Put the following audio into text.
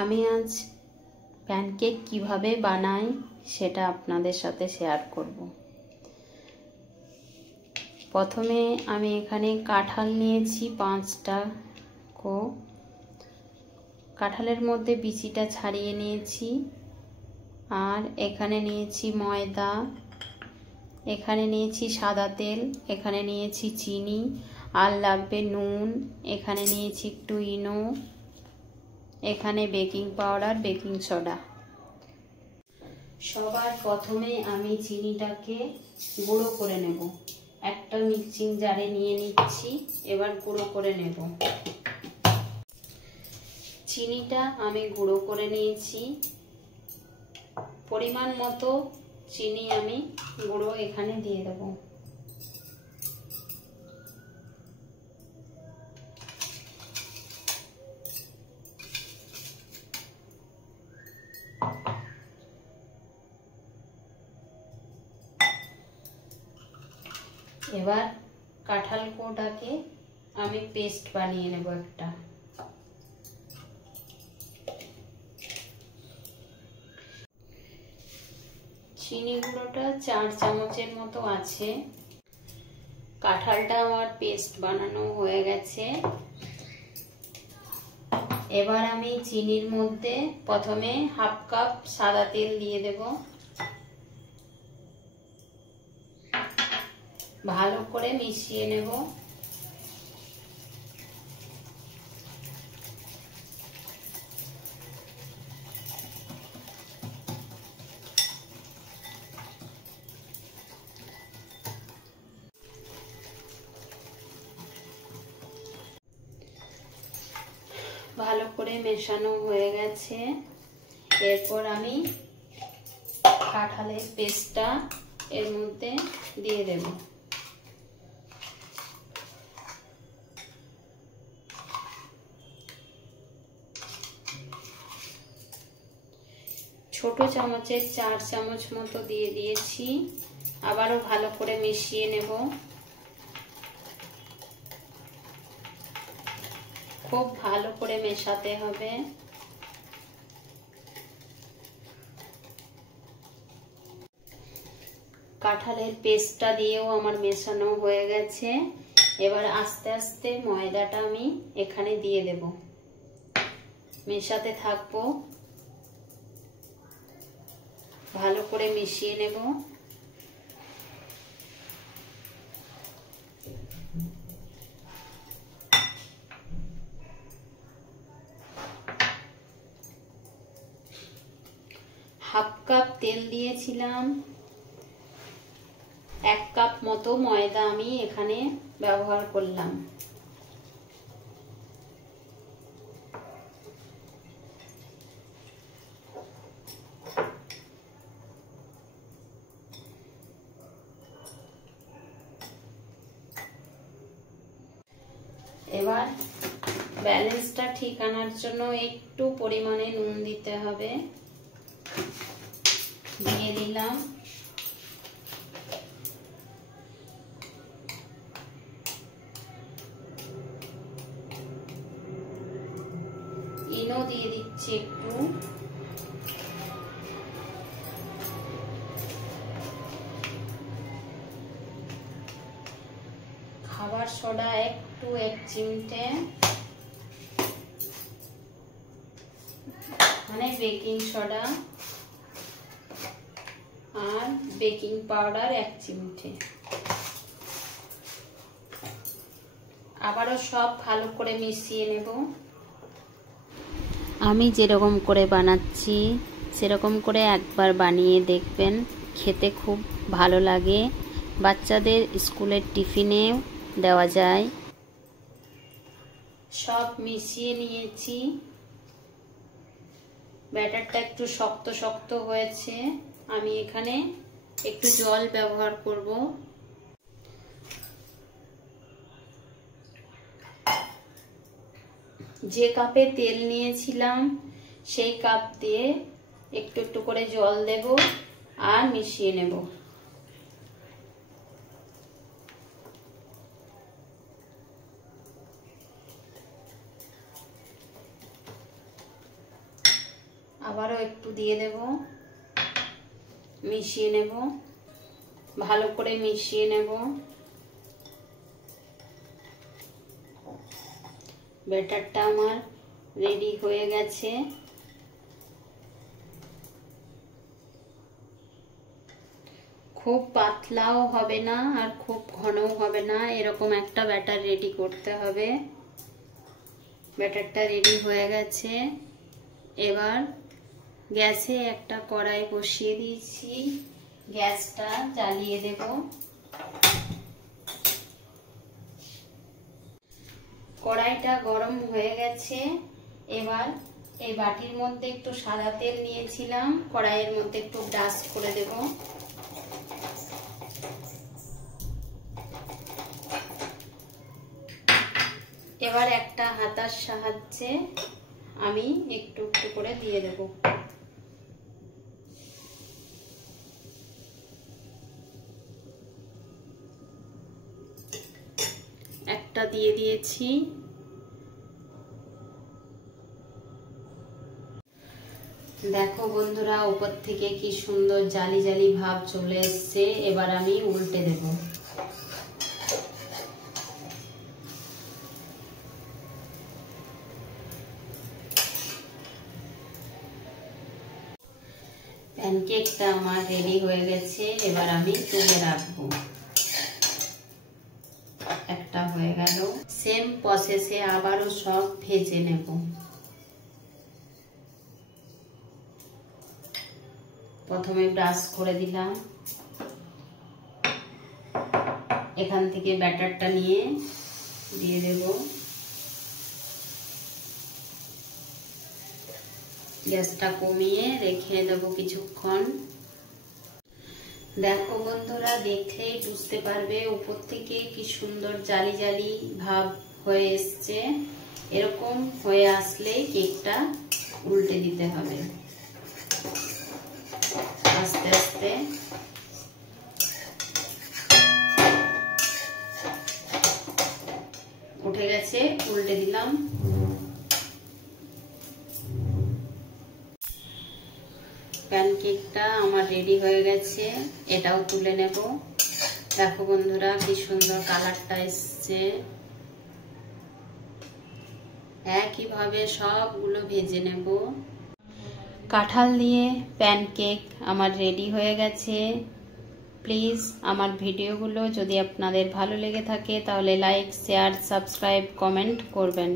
আমি আজ প্যানকেক কিভাবে বানাই সেটা আপনাদের সাথে শেয়ার করব। প্রথমে আমি এখানে কাঁঠাল নিয়েছি 5টা কাঁঠালের মধ্যে বিচিটা ছাড়িয়ে নিয়েছি। আর এখানে নিয়েছি ময়দা, এখানে নিয়েছি সাদা তেল, এখানে নিয়েছি চিনি, আর লাগবে নুন, এখানে নিয়েছি একটু ইনো, এখানে বেকিং পাউডার, বেকিং সোডা। সবার প্রথমে আমি চিনিটাকে গুঁড়ো করে নেব। একটা মিক্সিং জারে নিয়ে নিচ্ছি, এবার গুঁড়ো করে নেব। চিনিটা আমি গুঁড়ো করে নিয়েছি। পরিমাণ মতো চিনি আমি গুঁড়ো এখানে দিয়ে দেব। এবার কাঁঠাল কোটাকে আমি পেস্ট বানিয়ে নেব একটা। চিনি গুঁড়োটা 4 চামচের মতো আছে। কাঁঠালটা আমার পেস্ট বানানো হয়ে গেছে। এবার আমি চিনির মধ্যে প্রথমে হাফ কাপ সাদা তেল দিয়ে দেব। ভালো করে মিশিয়ে নেব। ভালো করে মেশানো হয়ে গেছে। এরপর আমি কাঁঠালের পেস্টটা এর মধ্যে দিয়ে দেব। ছোট চামচের 4 চামচ মতো দিয়ে দিয়েছি। আবারও ভালো করে মিশিয়ে নেব। খুব ভালো করে মেশাতে হবে। কাঁঠালের পেস্টটা দিয়েও আমার মেশানো হয়ে গেছে। এবার আস্তে আস্তে ময়দাটা আমি এখানে দিয়ে দেব। মেশাতে থাকবো, ভালো করে মিশিয়ে নেব। হাফ কাপ তেল দিয়েছিলাম। 1 কাপ মতো ময়দা আমি এখানে ব্যবহার করলাম। এবার ব্যালেন্সটা ঠিক আনার জন্য একটু পরিমাণে নুন দিতে হবে। দিয়ে দিলাম। ইনো দিয়ে দিচ্ছি একটু। খাবার সোডা একটু 1 চিমটে, মানে বেকিং সোডা, আর বেকিং পাউডার 1 চিমটে। আবারও সব ভালো করে মিশিয়ে নেব। আমি যেরকম করে বানাচ্ছি সেরকম করে একবার বানিয়ে দেখবেন, খেতে খুব ভালো লাগে। বাচ্চাদের স্কুলের টিফিনে দেওয়া যায়। সব মিশিয়ে নিয়েছি। ব্যাটারটা একটু শক্ত শক্ত হয়েছে। আমি এখানে একটু জল ব্যবহার করব। যে কাপে তেল নিয়েছিলাম সেই কাপ দিয়ে একটু একটু করে জল দেব আর মিশিয়ে নেব। আবারও একটু দিয়ে দেব, মিশিয়ে নেব, ভালো করে মিশিয়ে নেব। ব্যাটারটা আমার রেডি হয়ে গেছে। খুব পাতলাও হবে না আর খুব ঘনও হবে না, এরকম একটা ব্যাটার রেডি করতে হবে। ব্যাটারটা রেডি হয়ে গেছে। এবার গ্যাসে একটা কড়াই বসিয়ে দিয়েছি, গ্যাসটা জ্বালিয়ে দেব। কড়াইটা গরম হয়ে গেছে। এবার এই বাটির মধ্যে একটু সাদা তেল নিয়েছিলাম, কড়াইয়ের মধ্যে একটু ব্রাশ করে দেব। এবার একটা হাতার সাহায্যে আমি একটু একটু করে দিয়ে দেব। একটা দিয়ে দিয়েছি। দেখো বন্ধুরা, উপর থেকে কি সুন্দর জালি জালি ভাব চলে এসছে। এবার আমি উল্টে দেব। প্যানকেকটা আমার রেডি হয়ে গেছে। এবার আমি তুলে রাখবো। একটা হয়ে গেল। সেম প্রসেসে আবারও সব ভেজে নেব। প্রথমে ব্রাশ করে দিলাম, এখান থেকে ব্যাটারটা নিয়ে দিয়ে দেব। গ্যাসটা কমিয়ে রেখে দেব কিছুক্ষণ। দেখো বন্ধুরা, দেখলেই বুঝতে পারবে উপর থেকে কি সুন্দর জালি জালি ভাব হয়ে এসছে। এরকম হয়ে আসলে কেকটা উল্টে দিতে হবে আস্তে আস্তে। উঠে গেছে, উল্টে দিলাম। প্যানকেকটা আমার রেডি হয়ে গেছে, এটাও তুলে নেব। দেখো বন্ধুরা, কি সুন্দর কালারটা এসছে। একইভাবে সবগুলো ভেজে নেব। কাঁঠাল দিয়ে প্যানকেক আমার রেডি হয়ে গেছে। প্লিজ আমার ভিডিওগুলো যদি আপনাদের ভালো লেগে থাকে তাহলে লাইক, শেয়ার, সাবস্ক্রাইব, কমেন্ট করবেন।